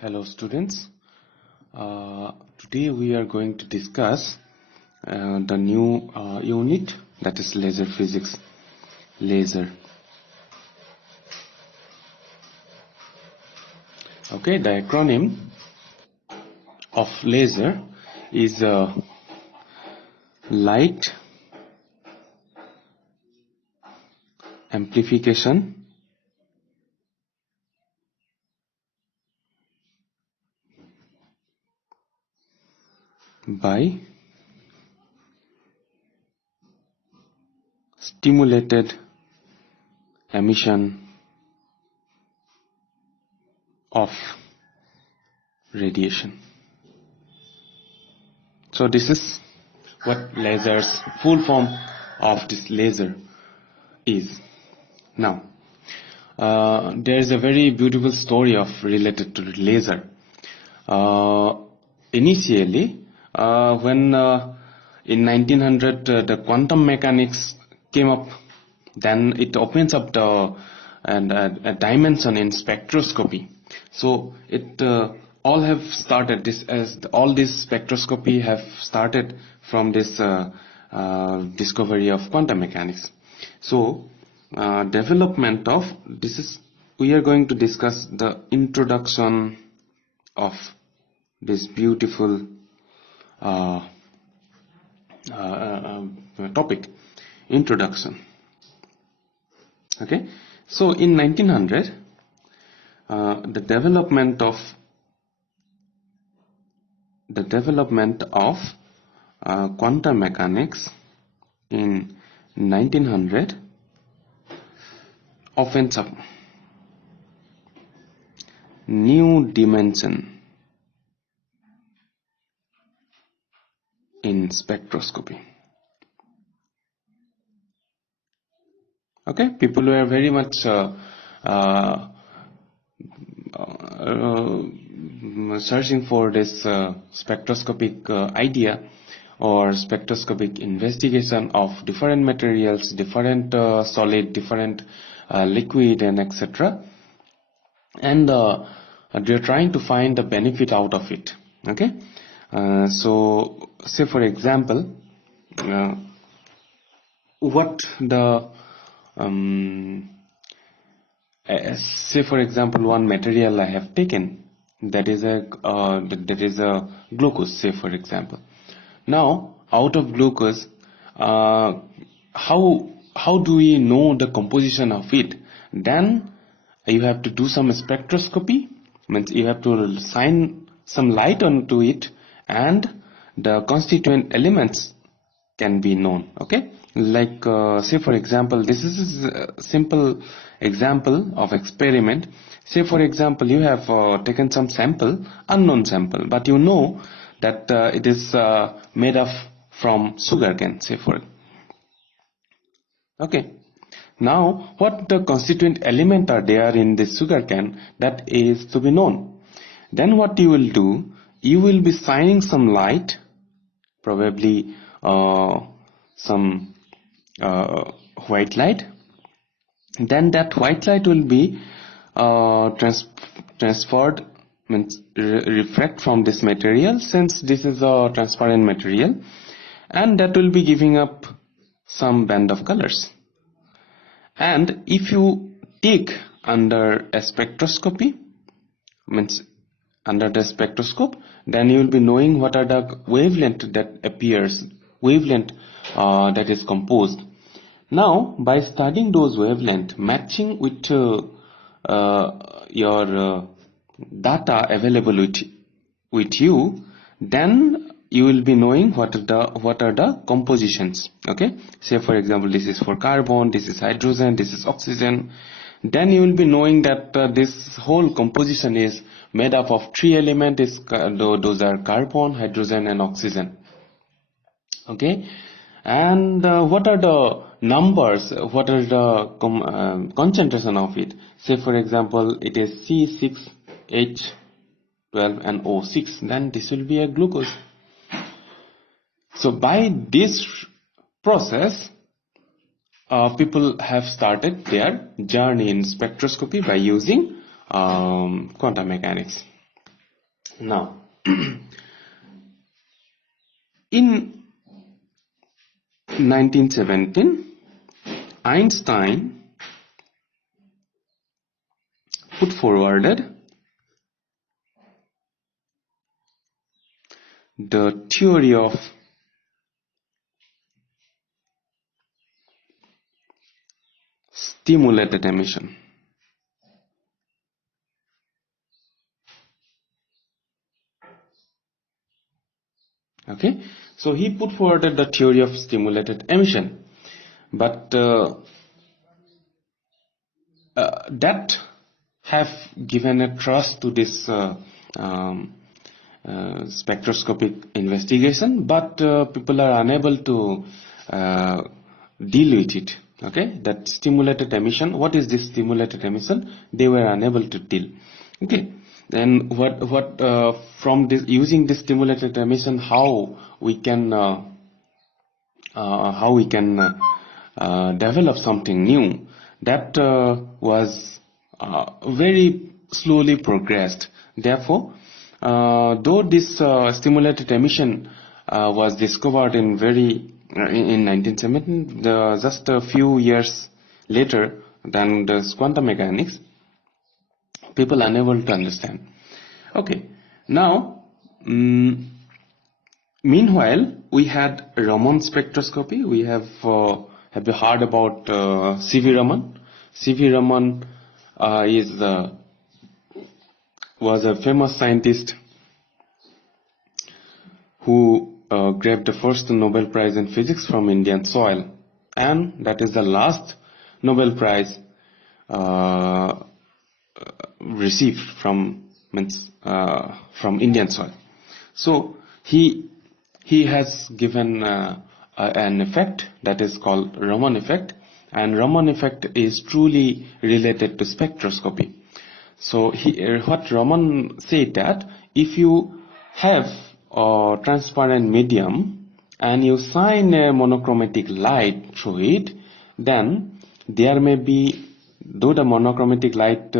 Hello students, today we are going to discuss the new unit, that is laser physics. Laser. Okay, the acronym of laser is light amplification by stimulated emission of radiation. So this is what lasers, full form of this laser is. Now there is a very beautiful story of related to laser. Initially when in 1900 the quantum mechanics came up, then it opens up the a dimension in spectroscopy. So it all have started this as all this spectroscopy have started from this discovery of quantum mechanics. So development of this is, we are going to discuss the introduction of this beautiful topic, introduction. Okay, so in 1900 the development of quantum mechanics in 1900 opens up new dimension in spectroscopy. Okay, people were very much searching for this spectroscopic idea or spectroscopic investigation of different materials, different solid, different liquid, and etc. And they're trying to find the benefit out of it. Okay, so say for example, what the say for example, one material I have taken, that is a glucose, say for example. Now out of glucose, how do we know the composition of it? Then you have to do some spectroscopy, means you have to shine some light onto it, and the constituent elements can be known. Okay, like say for example, this is a simple example of experiment. Say for example, you have taken some sample, unknown sample, but you know that it is made of from sugarcane, say for. Okay, now what the constituent element are there in this sugarcane, that is to be known. Then what you will do, you will be shining some light, probably some white light. Then that white light will be transferred, means refract from this material, since this is a transparent material, and that will be giving up some band of colors. And if you take under a spectroscopy, means under the spectroscope, then you will be knowing what are the wavelength that appears, wavelength that is composed. Now by studying those wavelength, matching with your data available with you, then you will be knowing what are the compositions. Okay, say for example, this is for carbon, this is hydrogen, this is oxygen. Then you will be knowing that this whole composition is made up of three elements. Those are carbon, hydrogen, and oxygen. Okay, and what are the numbers, what are the concentration of it? Say for example, it is C6H12 and O6, then this will be a glucose. So by this process, people have started their journey in spectroscopy by using quantum mechanics. Now, in 1917, Einstein put forwarded the theory of stimulated emission. Okay, so he put forwarded the theory of stimulated emission, but that have given a trust to this spectroscopic investigation, but people are unable to deal with it. Okay, that stimulated emission, what is this stimulated emission? They were unable to deal. Okay, then what from this, using this stimulated emission, how we can develop something new, that was very slowly progressed. Therefore, though this stimulated emission was discovered in 1917, just a few years later than the quantum mechanics, people are unable to understand. Okay, now meanwhile we had Raman spectroscopy. We have you heard about C.V. Raman? C.V. Raman was a famous scientist who grabbed the first Nobel Prize in Physics from Indian soil, and that is the last Nobel Prize received from Indian soil. So he has given an effect that is called Raman effect, and Raman effect is truly related to spectroscopy. So what Raman said, that if you have a transparent medium and you shine a monochromatic light through it, then there may be, though the monochromatic light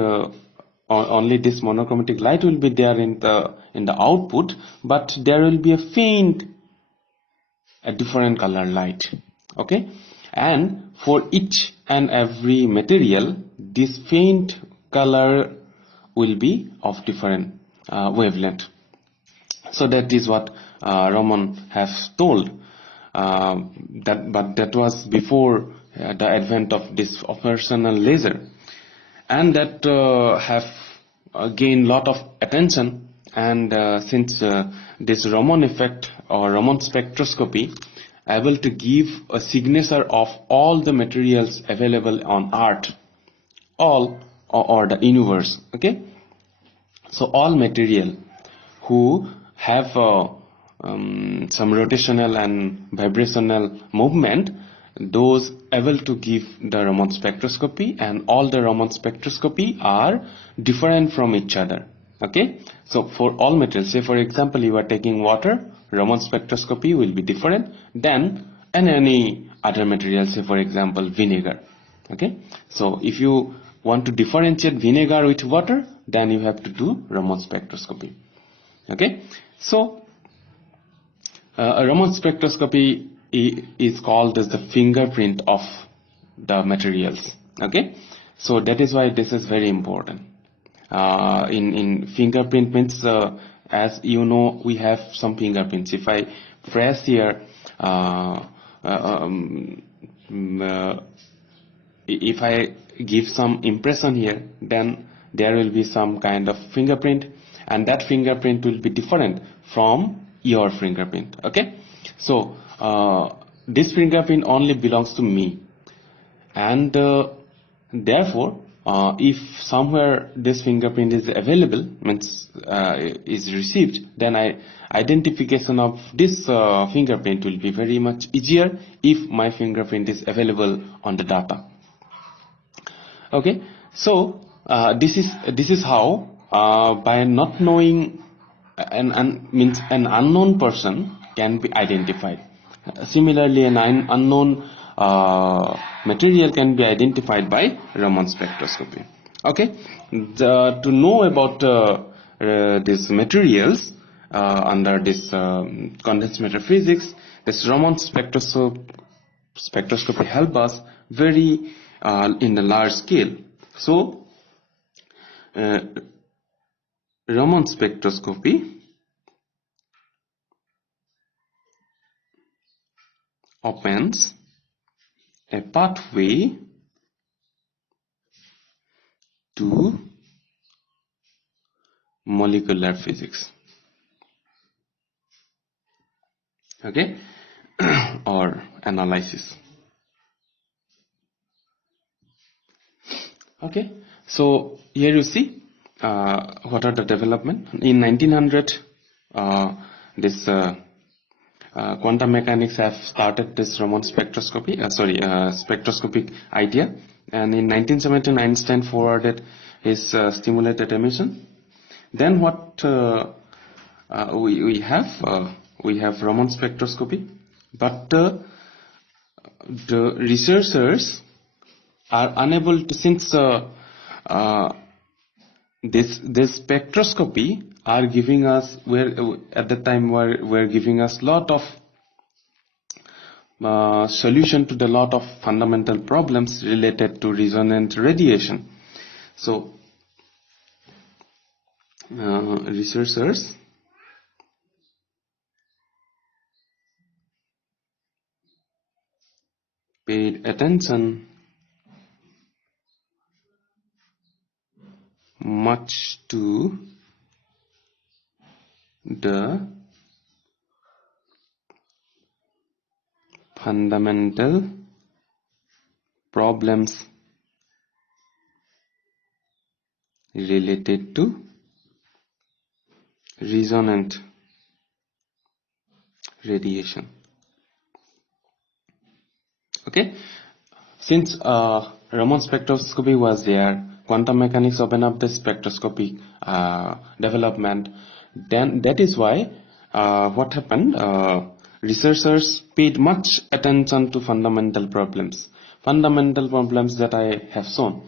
only this monochromatic light will be there in the output, but there will be a faint, a different color light. Okay, and for each and every material, this faint color will be of different wavelength. So that is what Raman has told. But that was before the advent of this operational laser, and that have gained lot of attention. And since this Raman effect or Raman spectroscopy able to give a signature of all the materials available on Earth, all or the universe. Okay, so all material who have some rotational and vibrational movement, those able to give the Raman spectroscopy, and all the Raman spectroscopy are different from each other. Okay, so for all materials, say for example you are taking water, Raman spectroscopy will be different than any other material, say for example vinegar. Okay, so if you want to differentiate vinegar with water, then you have to do Raman spectroscopy. Okay, so a Raman spectroscopy is called as the fingerprint of the materials. Okay, so that is why this is very important. In fingerprint means, as you know, we have some fingerprints. If I press here, if I give some impression here, then there will be some kind of fingerprint, and that fingerprint will be different from your fingerprint. Okay, so this fingerprint only belongs to me, and therefore if somewhere this fingerprint is available, means is received, then identification of this fingerprint will be very much easier if my fingerprint is available on the data. Okay, so this is how by not knowing means an unknown person can be identified. Similarly, an unknown material can be identified by Raman spectroscopy. Okay, to know about these materials under this condensed matter physics, this Raman spectroscopy help us very in the large scale. So Raman spectroscopy opens a pathway to molecular physics, okay, or analysis. Okay, so here you see what are the development in 1900. This quantum mechanics have started this Raman spectroscopy, spectroscopic idea, and in 1917 Einstein forwarded his stimulated emission. Then what we have Raman spectroscopy, but the researchers are unable to, since this spectroscopy are giving us, at the time were giving us lot of solution to the lot of fundamental problems related to resonant radiation. So researchers paid attention much to the fundamental problems related to resonant radiation. Okay, since Raman spectroscopy was there, quantum mechanics opened up the spectroscopic development. Then that is why what happened, researchers paid much attention to fundamental problems that I have shown.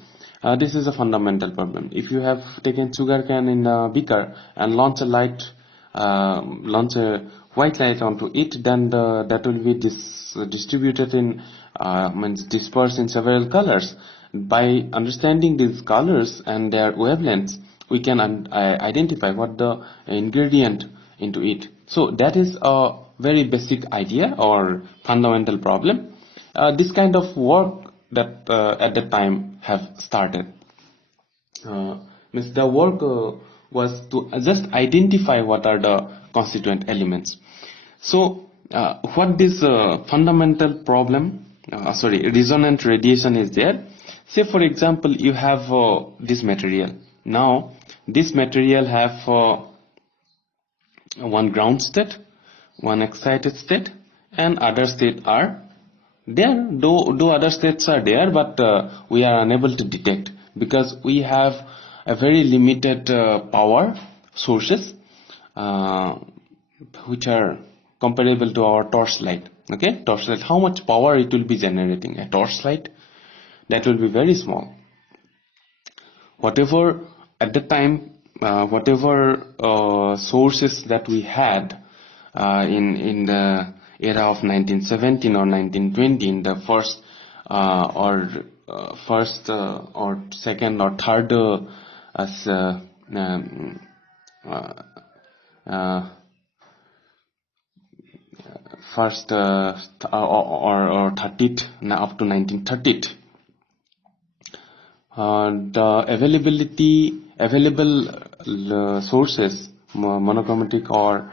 This is a fundamental problem. If you have taken sugar cane in a beaker and launch a white light onto it, then that will be distributed in dispersed in several colors. By understanding these colors and their wavelengths, we can identify what the ingredient into it. So that is a very basic idea or fundamental problem. This kind of work that at that time have started. The work was to just identify what are the constituent elements. So what this fundamental problem, resonant radiation is there. Say for example, you have this material. Now this material have one ground state, one excited state, and other state are there. Though other states are there, but we are unable to detect because we have a very limited power sources which are comparable to our torchlight. Okay, torchlight, how much power it will be generating? A torchlight, that will be very small. Whatever at the time, whatever sources that we had in the era of 1917 or 1920, in the first or second or third first or 30th up to 1930th, the available sources, monochromatic or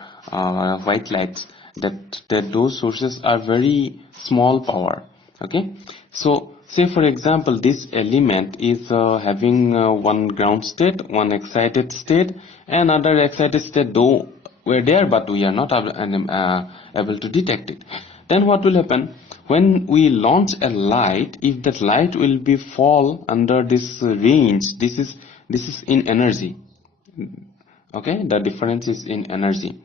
white lights, that those sources are very small power. Okay, so say for example this element is having one ground state, one excited state, and other excited state, though we're there but we are not able to detect it. Then what will happen when we launch a light? If that light will be fall under this range, this is in energy. Okay, the difference is in energy.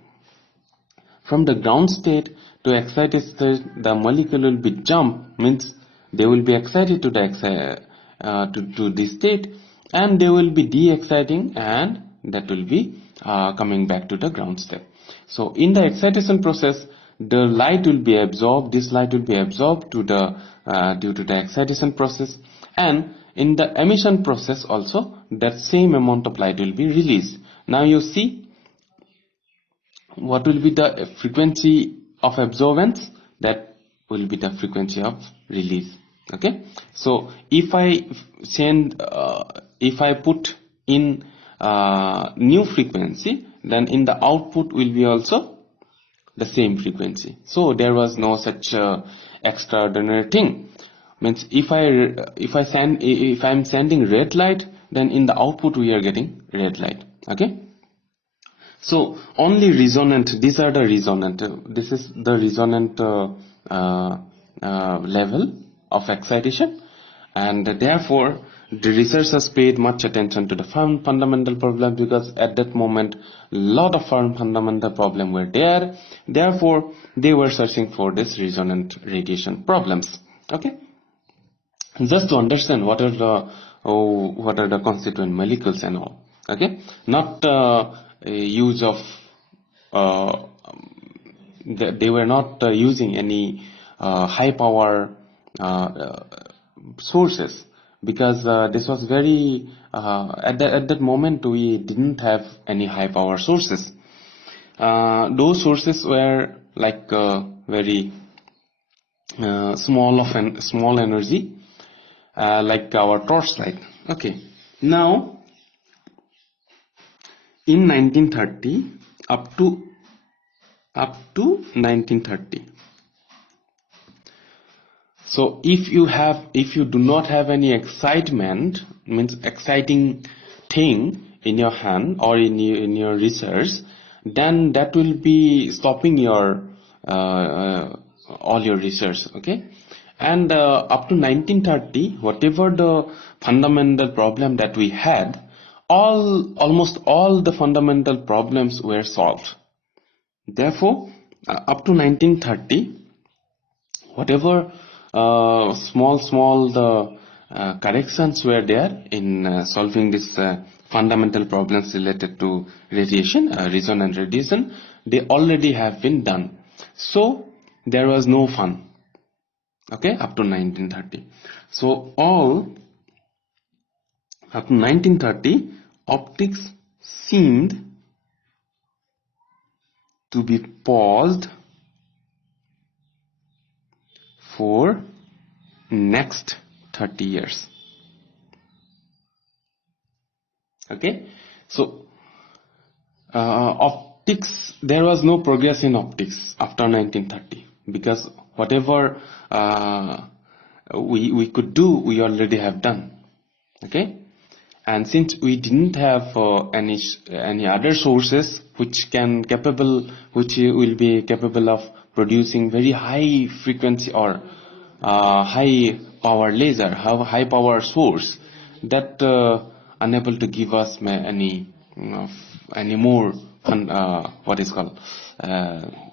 From the ground state to excited state, the molecule will be jump, means they will be excited to the to this state, and they will be de-exciting and that will be coming back to the ground state. So in the excitation process, the light will be absorbed, this light will be absorbed to the due to the excitation process, and in the emission process also that same amount of light will be released. Now you see what will be the frequency of absorbance, that will be the frequency of release. Okay, so if I put in new frequency, then in the output will be also the same frequency. So there was no such extraordinary thing. Means if I'm sending red light, then in the output we are getting red light. Okay, so only resonant, these are the resonant, this is the resonant level of excitation, and therefore the researchers paid much attention to the fundamental problem, because at that moment lot of fundamental problem were there. Therefore they were searching for this resonant radiation problems. Okay, just to understand what are the constituent molecules and all. Okay, not use of they were not using any high power sources, because this was very at that moment we didn't have any high power sources. Those sources were like very small energy, like our torchlight. Okay, now in 1930 up to 1930. So if you do not have any excitement, means exciting thing in your hand or in your research, then that will be stopping your all your research. Okay, and up to 1930, whatever the fundamental problem that we had, almost all the fundamental problems were solved. Therefore up to 1930, whatever small corrections were there in solving this fundamental problems related to radiation, resonant radiation, they already have been done. So there was no fun. Okay, up to 1930. So all up to 1930, optics seemed to be paused for next 30 years. Okay, so optics, there was no progress in optics after 1930, because whatever we could do, we already have done. Okay, and since we didn't have any other sources which will be capable of producing very high frequency or high power laser, high power source, that unable to give us any more what is called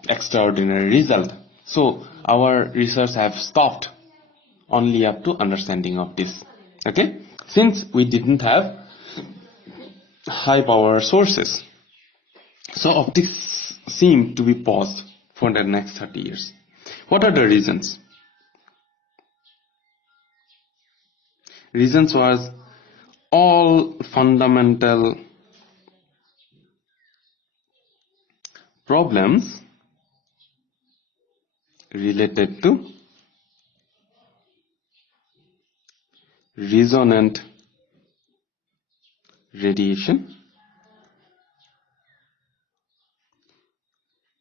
extraordinary result. So our research have stopped only up to understanding of this. Okay, since we didn't have high power sources, so optics seem to be paused for the next 30 years. What are the reasons? Reasons was all fundamental problems related to resonant radiation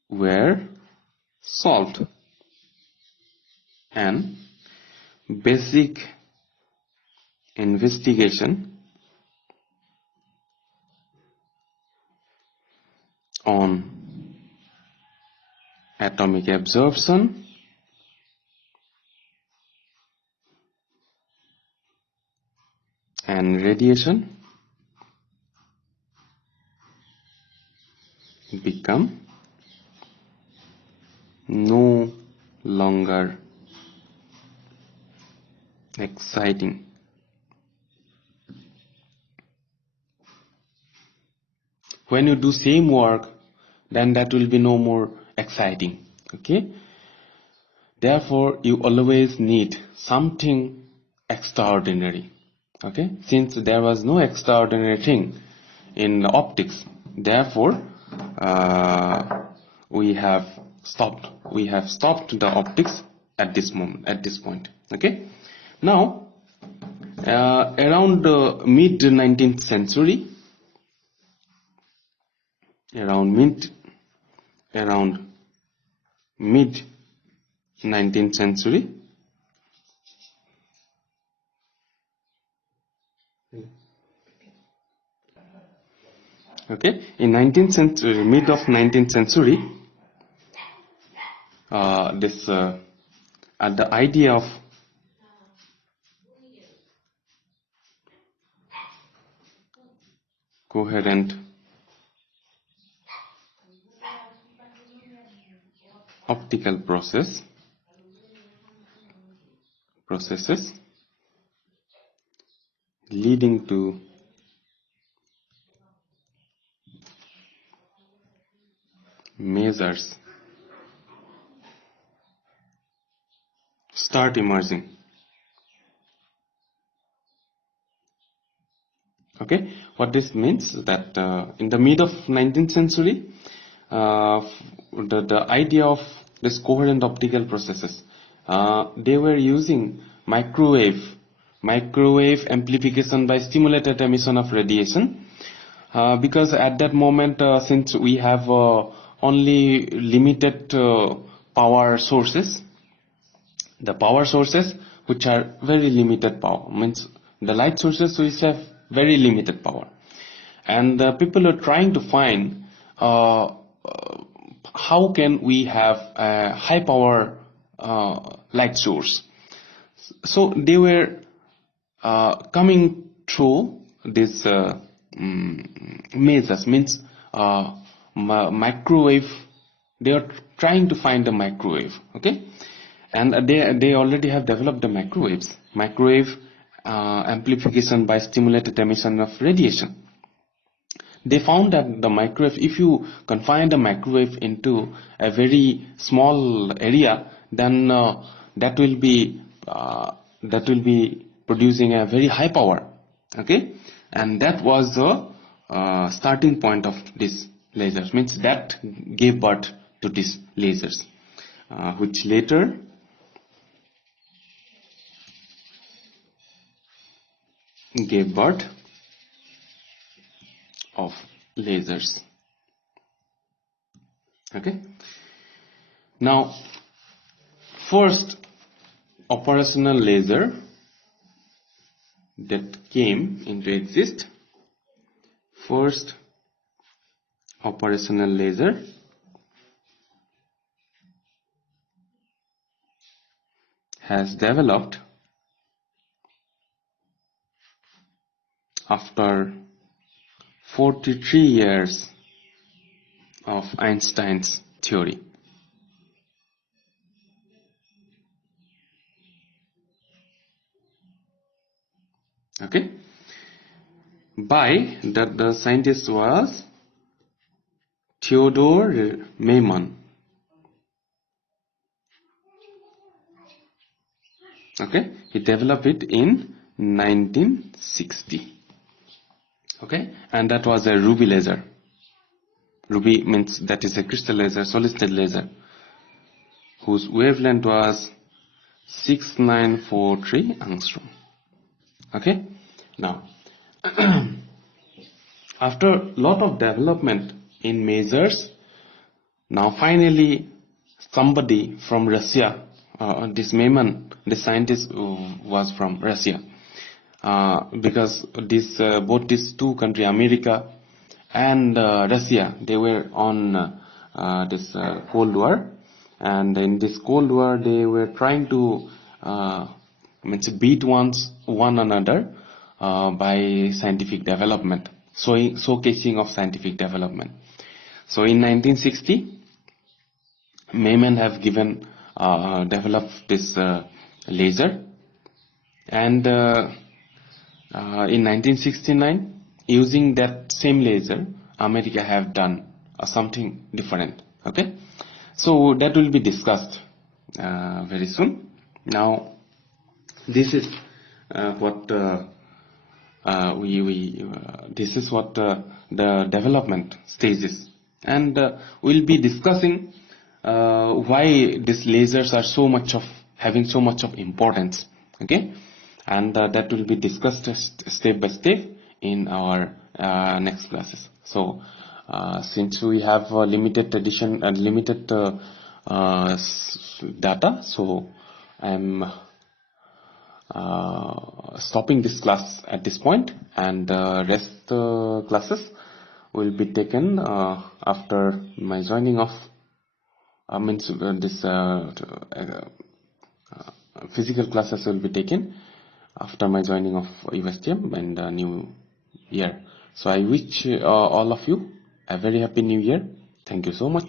were solved, and basic investigation on atomic absorption and radiation become no longer exciting. when you do same work, then that will be no more exciting. Okay, therefore you always need something extraordinary. Okay, since there was no extraordinary thing in optics, therefore we have stopped the optics at this moment, at this point. Okay, now around mid 19th century, around mid 19th century, okay, in 19th century, mid of 19th century, the idea of coherent optical processes leading to measures start emerging. Okay, what this means that in the mid of 19th century, the idea of this coherent optical processes, they were using microwave amplification by stimulated emission of radiation, because at that moment, since we have only limited power sources, the power sources which are very limited power, means the light sources which have very limited power, and people are trying to find how can we have a high power light source. So they were coming through this measures, means microwave. They are trying to find a microwave. Okay, and they already have developed the microwave amplification by stimulated emission of radiation. They found that the microwave, if you confine the microwave into a very small area, then that will be producing a very high power. Okay, and that was the starting point of this lasers, means that gave birth to these lasers, which later gave birth of lasers. Okay, now first operational laser that came into exist, first operational laser has developed after 43 years of Einstein's theory. Okay, by the scientist was Theodore Raman. Okay, he developed it in 1960. Okay, and that was a ruby laser. Ruby means that is a crystal laser, solid state laser, whose wavelength was 6943 angstrom. Okay, now after a lot of development in measures, now finally somebody from Russia, this Raman, the scientist was from Russia, because this both these two countries, America and Russia, they were on this Cold War, and in this Cold War they were trying to beat one another by scientific development, showcasing of scientific development. So in 1960, Raman have developed this laser, and in 1969, using that same laser, America have done something different. Okay, so that will be discussed very soon. Now this is what this is what the development stages, and we'll be discussing why these lasers are having so much of importance. Okay, and that will be discussed step by step in our next classes. So since we have limited edition and limited data, so I'm stopping this class at this point, and rest classes will be taken after my joining of this physical classes will be taken after my joining of USTM and new year. So I wish all of you a very happy new year. Thank you so much.